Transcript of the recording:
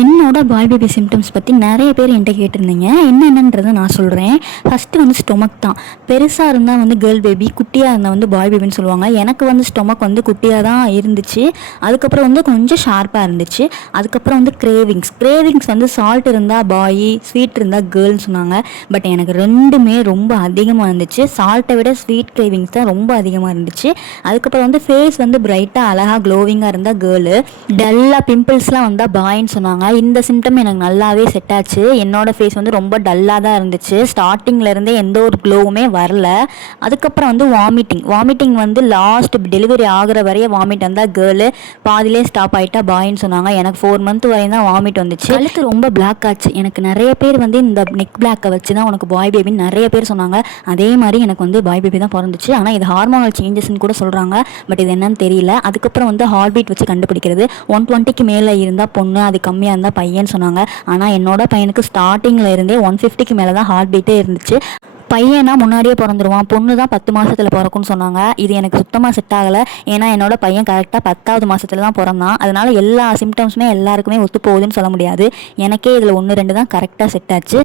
என்னோட boy baby symptoms பற்றி நிறைய பேர் என்கிட்ட கேட்டிருந்தீங்க. என்னென்னன்றதை நான் சொல்கிறேன். ஃபஸ்ட்டு வந்து ஸ்டொமக் தான். பெருசாக இருந்தால் வந்து கேர்ள் பேபி, குட்டியாக இருந்தால் வந்து பாய் பேபின்னு சொல்லுவாங்க. எனக்கு வந்து ஸ்டொமக் வந்து குட்டியாக தான் இருந்துச்சு. அதுக்கப்புறம் வந்து கொஞ்சம் ஷார்ப்பாக இருந்துச்சு. அதுக்கப்புறம் வந்து கிரேவிங்ஸ் வந்து சால்ட் இருந்தால் பாய், ஸ்வீட் இருந்தால் கேர்ள்னு சொன்னாங்க. பட் எனக்கு ரெண்டுமே ரொம்ப அதிகமாக இருந்துச்சு. சால்ட்டை விட ஸ்வீட் கிரேவிங்ஸ் தான் ரொம்ப அதிகமாக இருந்துச்சு. அதுக்கப்புறம் வந்து ஃபேஸ் வந்து பிரைட்டாக அழகாக க்ளோவிங்காக இருந்தால் கேர்ளு, டல்லாக பிம்பிள்ஸ்லாம் வந்தால் பாயின்னு சொன்னாங்க. இந்த சிம்டம் எனக்கு நல்லாவே செட் ஆச்சு. என்னோட ஃபேஸ் வந்து ரொம்ப டல்லாக தான் இருந்துச்சு. ஸ்டார்டிங்லேருந்தே எந்த ஒரு க்ளோவுமே வரல. அதுக்கப்புறம் வந்து வாமிட்டிங் வந்து லாஸ்ட் டெலிவரி ஆகிற வரைய வாமிட் வந்தால் கேர்ளு, பாதிலே ஸ்டாப் ஆகிட்டா பாயின்னு சொன்னாங்க. எனக்கு 4 மந்த் வரையும் தான் வாமிட் வந்துச்சு. கழுத்து ரொம்ப பிளாக் ஆச்சு. எனக்கு நிறைய பேர் வந்து இந்த நெக் பிளாக்கை வச்சு தான் உனக்கு பாய் பேபின்னு நிறைய பேர் சொன்னாங்க. அதே மாதிரி எனக்கு வந்து பாய் பேபி தான் பிறந்துச்சு. ஆனால் இது ஹார்மோனல் சேஞ்சஸ்ன்னு கூட சொல்கிறாங்க. பட் இது என்னன்னு தெரியல. அதுக்கப்புறம் வந்து ஹார்ட் பீட் வச்சு கண்டுபிடிக்கிறது. 120க்கு மேலே இருந்தால் பொண்ணு, அது கம்மியாக இருந்தால் பையன்னு சொன்னாங்க. ஆனால் என்னோட பையனுக்கு ஸ்டார்டிங்கில் இருந்தே 150க்கு மேலே தான் ஹார்ட் பீட்டே இருந்துச்சு. பையனா முன்னாடியே பிறந்துருவான், பொண்ணு தான் 10 மாதத்தில் பிறக்கும்னு சொன்னாங்க. இது எனக்கு சுத்தமாக செட் ஆகலை. ஏன்னா என்னோட பையன் கரெக்டாக 10வது மாதத்தில் தான் பிறந்தான். அதனால எல்லா சிம்டம்ஸுமே எல்லாருக்குமே ஒத்து போகுதுன்னு சொல்ல முடியாது. எனக்கே இதில் 1 2 தான் கரெக்டாக செட் ஆச்சு.